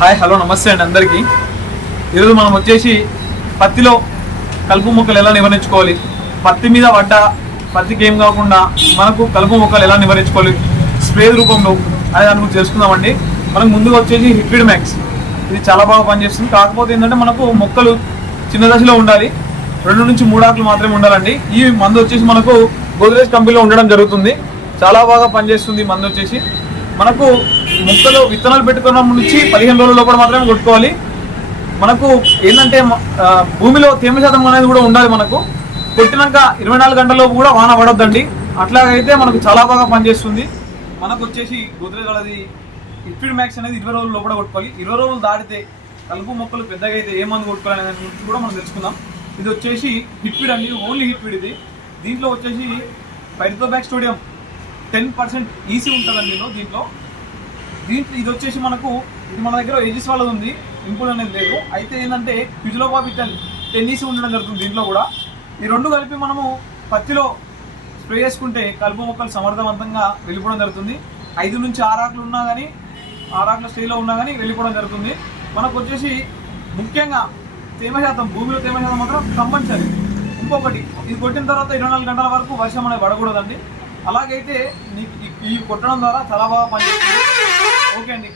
Hi hello నమస్తే అండి అందరికీ. ఈరోజు మనం వచ్చేసి పత్తిలో కలుపు మొక్కలు ఎలా నివారించుకోవాలి? పత్తి మీద పడ్డ పత్తికి ఏం కాకుండా మనకు కలుపు మొక్కలు ఎలా నివారించుకోవాలి? స్ప్రే రూపంలో అనే దాని గురించి తెలుసుకుందామండి. మనకు ముందుగా వచ్చేసి హిక్విడ్ మ్యాక్స్. ఇది చాలా బాగా పనిచేస్తుంది. కాకపోతే ఏంటంటే మనకు మొక్కలు చిన్న దశలో ఉండాలి. రెండు నుంచి మూడు ఆకులు మాత్రమే ఉండాలండి. ఈ మందు వచ్చేసి మనకు గోద్రేజ్ కంపెనీలో ఉండడం జరుగుతుంది. చాలా బాగా పనిచేస్తుంది మందు వచ్చేసి. మనకు మొక్కలు విత్తనాలు పెట్టుకున్న నుంచి పదిహేను రోజుల లోపల మాత్రమే కొట్టుకోవాలి. మనకు ఏంటంటే భూమిలో తేమ శాతం అనేది కూడా ఉండాలి మనకు. కొట్టినాక ఇరవై నాలుగు గంటల్లో కూడా వాన పడొద్దండి. అట్లాగైతే మనకు చాలా బాగా పనిచేస్తుంది. మనకు వచ్చేసి గోద్రేజ్ వాళ్ళది లిక్విడ్ మ్యాక్స్ అనేది ఇరవై రోజుల లోపల కొట్టుకోవాలి. ఇరవై రోజులు దాటితే కలుపు మొక్కలు పెద్దగా అయితే ఏ మందు కొట్టుకోవాలి అనే గురించి కూడా మనం తెలుసుకుందాం. ఇది వచ్చేసి హిట్విడ్ అండి ఓన్లీ హిట్విడ్ ఇది. దీంట్లో వచ్చేసి పైరితోబ్యాక్ స్టూడియం టెన్ పర్సెంట్ ఈసీ ఉంటుందండి దీనిలో దీంట్లో. దీంట్లో ఇది వచ్చేసి మనకు ఇది మన దగ్గర ఏజిస్ వాళ్ళది ఉంది ఇంపుల్ అనేది లేదు. అయితే ఏంటంటే ఫిజిలోపాపిటల్ టెన్నిస్ ఉండడం జరుగుతుంది దీంట్లో కూడా. ఈ రెండు కలిపి మనము పత్తిలో స్ప్రే చేసుకుంటే కలుపు మొక్కలు సమర్థవంతంగా వెళ్ళిపోవడం జరుగుతుంది. ఐదు నుంచి ఆరు ఆకులు ఉన్నా కానీ ఆరు ఆకుల స్టేలో ఉన్నా కానీ వెళ్ళిపోవడం జరుగుతుంది. మనకు వచ్చేసి ముఖ్యంగా తేమ శాతం భూమిలో తేమ శాతం మాత్రం కంపల్సరీ. ఇంకొకటి ఇది కొట్టిన తర్వాత ఇరవై నాలుగు గంటల వరకు వర్షం అనేది పడకూడదండి. అలాగైతే నీకు ఈ- కొట్టడం ద్వారా చాలా బాగా పనిచేస్తుంది. ఓకే అండి.